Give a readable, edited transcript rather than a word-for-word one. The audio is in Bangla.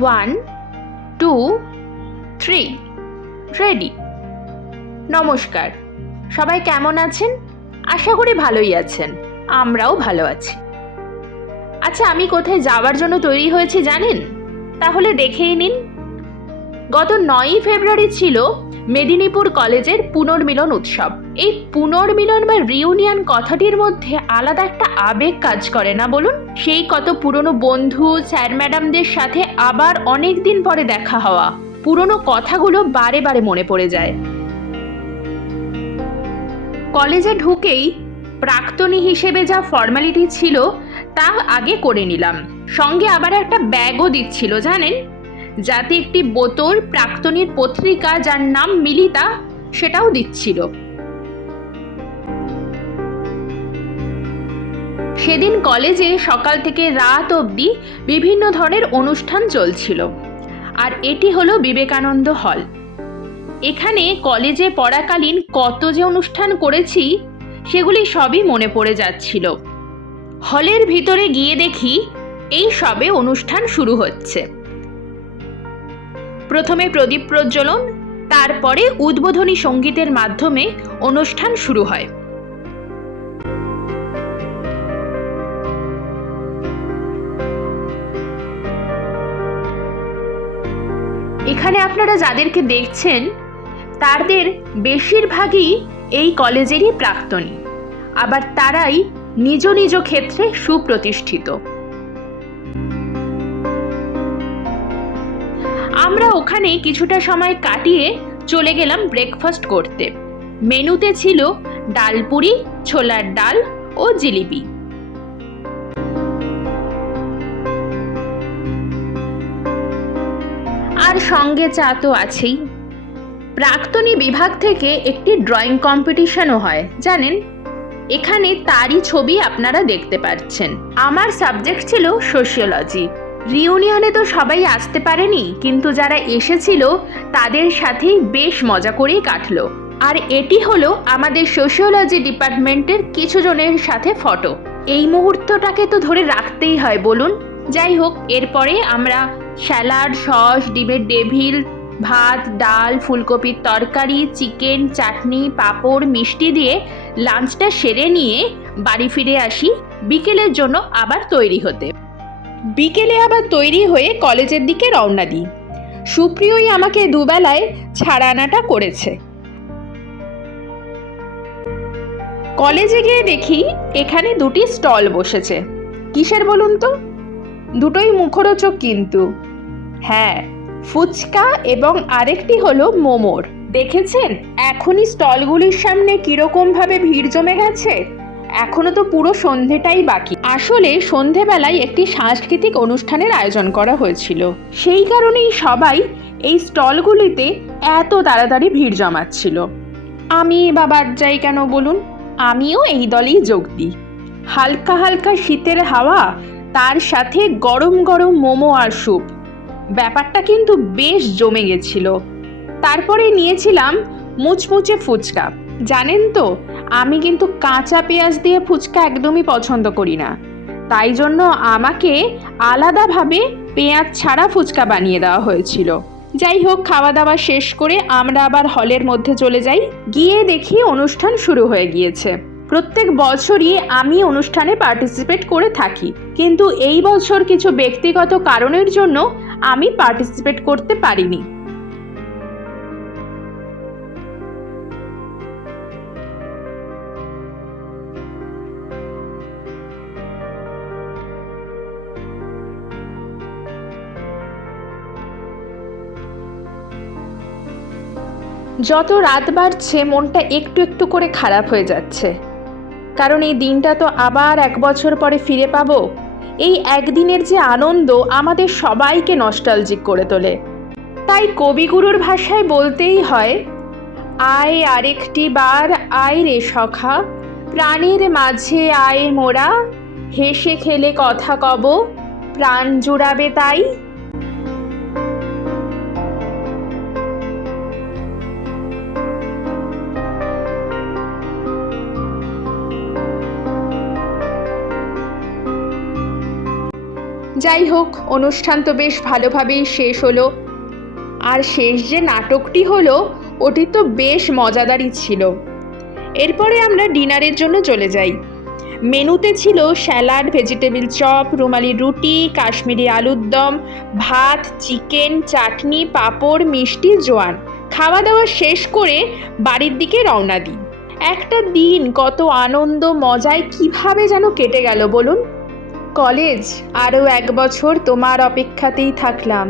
One, two, three, ready. নমস্কার, সবাই কেমন আছেন? আশা করি ভালোই আছেন। আমরাও ভালো আছি। আচ্ছা, আমি কোথায় যাওয়ার জন্য তৈরি হয়েছি জানেন? তাহলে দেখেই নিন। গত 9ই ফেব্রুয়ারি ছিল মেদিনীপুর কলেজের পুনর্মিলন উৎসব। এই পুনর্মিলন বা রিউনিয়ন কথাটির মধ্যে আলাদা একটা আবেগ কাজ করে না বলুন? সেই কত পুরনো বন্ধু, স্যার ম্যাডামদের সাথে আবার অনেক দিন পরে দেখা হওয়া, পুরনো কথাগুলো বারে বারে মনে পড়ে যায়। কলেজে ঢুকেই প্রাক্তনী হিসেবে যা ফর্মালিটি ছিল তা আগে করে নিলাম। সঙ্গে আবার একটা ব্যাগও দিচ্ছিল জানেন, যাতে একটি বোতল প্রাক্তনীর পত্রিকা যার নাম মিলিতা সেটাও দিচ্ছিল। সেদিন কলেজে সকাল থেকে রাত অবধি বিভিন্ন ধরনের অনুষ্ঠান চলছিল। আর এটি হলো বিবেকানন্দ হল। এখানে কলেজে পড়াকালীন কত যে অনুষ্ঠান করেছি সেগুলি সবই মনে পড়ে যাচ্ছিল। হলের ভিতরে গিয়ে দেখি এই সবে অনুষ্ঠান শুরু হচ্ছে। প্রথমে প্রদীপ প্রজ্বলন, তারপরে উদ্বোধনী সঙ্গীতের মাধ্যমে অনুষ্ঠান শুরু হয়। এখানে আপনারা যাদেরকে দেখছেন তাদের বেশিরভাগই এই কলেজেরই প্রাক্তনী, আবার তারাই নিজ নিজ ক্ষেত্রে সুপ্রতিষ্ঠিত। আমরা ওখানে কিছুটা সময় কাটিয়ে চলে গেলাম ব্রেকফাস্ট করতে। মেনুতে ছিল ডালপুরি, ছোলার ডাল ও জিলিপি। আর সঙ্গে চা তো আছেই। প্রাক্তনী বিভাগ থেকে একটি ড্রয়িং কম্পিটিশনও হয় জানেন। এখানে তারই ছবি আপনারা দেখতে পাচ্ছেন। আমার সাবজেক্ট ছিল সোশিওলজি। রিউনিয়নে তো সবাই আসতে পারেনি, কিন্তু যারা এসেছিল তাদের সাথেই বেশ মজা করেই কাটলো। আর এটি হলো আমাদের সোশিওলজি ডিপার্টমেন্টের কিছু জনের সাথে ফটো। এই মুহূর্তটাকে তো ধরে রাখতেই হয় বলুন। যাই হোক, এরপরে আমরা স্যালাড, সস, ডিমের ডেভিল, ভাত, ডাল, ফুলকপির তরকারি, চিকেন, চাটনি, পাঁপড়, মিষ্টি দিয়ে লাঞ্চটা সেরে নিয়ে বাড়ি ফিরে আসি বিকেলের জন্য আবার তৈরি হতে। বিকেলে আবার তৈরি হয়ে কলেজের দিকে রওনা দিই। সুপ্রিয়ই আমাকে দুবেলায় ছাড়া আনাটা করেছে। কলেজে গিয়ে দেখি এখানে দুটি স্টল বসেছে। কিসের বলুন তো? দুটোই মুখরোচক কিন্তু। হ্যাঁ, ফুচকা এবং আরেকটি হলো মোমোর। দেখেছেন এখনই স্টলগুলির সামনে কিরকম ভাবে ভিড় জমে গেছে? এখনো তো পুরো সন্ধেটাই বাকি। আসলে সন্ধেবেলায় একটি সাংস্কৃতিক অনুষ্ঠানের আয়োজন করা হয়েছিল, সেই কারণেই সবাই এই স্টলগুলিতে এত তাড়াতাড়ি ভিড় জমাচ্ছিল। আমি বাবার যাই কেন বলুন, আমিও এই দলেই যোগ দিই। হালকা হালকা শীতের হাওয়া, তার সাথে গরম গরম মোমো আর স্যুপ, ব্যাপারটা কিন্তু বেশ জমে গেছিল। তারপরে নিয়েছিলাম মুচমুচে ফুচকা। জানেন তো, আমি কিন্তু কাঁচা পেঁয়াজ দিয়ে ফুচকা একদমই পছন্দ করি না, তাই জন্য আমাকে আলাদাভাবে পেঁয়াজ ছাড়া ফুচকা বানিয়ে দেওয়া হয়েছিল। যাই হোক, খাওয়া দাওয়া শেষ করে আমরা আবার হলের মধ্যে চলে যাই। গিয়ে দেখি অনুষ্ঠান শুরু হয়ে গিয়েছে। প্রত্যেক বছরই আমি অনুষ্ঠানে পার্টিসিপেট করে থাকি, কিন্তু এই বছর কিছু ব্যক্তিগত কারণের জন্য আমি পার্টিসিপেট করতে পারিনি। যত রাত বাড়ছে মনটা একটু একটু করে খারাপ হয়ে যাচ্ছে, কারণ এই দিনটা তো আবার 1 বছর পরে ফিরে পাবো। এই একদিনের যে আনন্দ আমাদের সবাইকে নস্টালজিক করে তোলে। তাই কবিগুরুর ভাষায় বলতেই হয়, আয় আরেকটি বার আয় রে সখা, প্রাণের মাঝে আয় মোরা, হেসে খেলে কথা কব, প্রাণ জুড়াবে তাই। যাই হোক, অনুষ্ঠান তো বেশ ভালোভাবেই শেষ হলো। আর শেষ যে নাটকটি হলো ওটি তো বেশ মজাদারই ছিল। এরপরে আমরা ডিনারের জন্য চলে যাই। মেনুতে ছিল স্যালাড, ভেজিটেবিল চপ, রুমালি রুটি, কাশ্মীরি আলুর দম, ভাত, চিকেন, চাটনি, পাঁপড়, মিষ্টি, জোয়ান। খাওয়া দাওয়া শেষ করে বাড়ির দিকে রওনা দিই। একটা দিন কত আনন্দ মজায় কিভাবে যেন কেটে গেল বলুন। কলেজ, আরও 1 বছর তোমার অপেক্ষাতেই থাকলাম।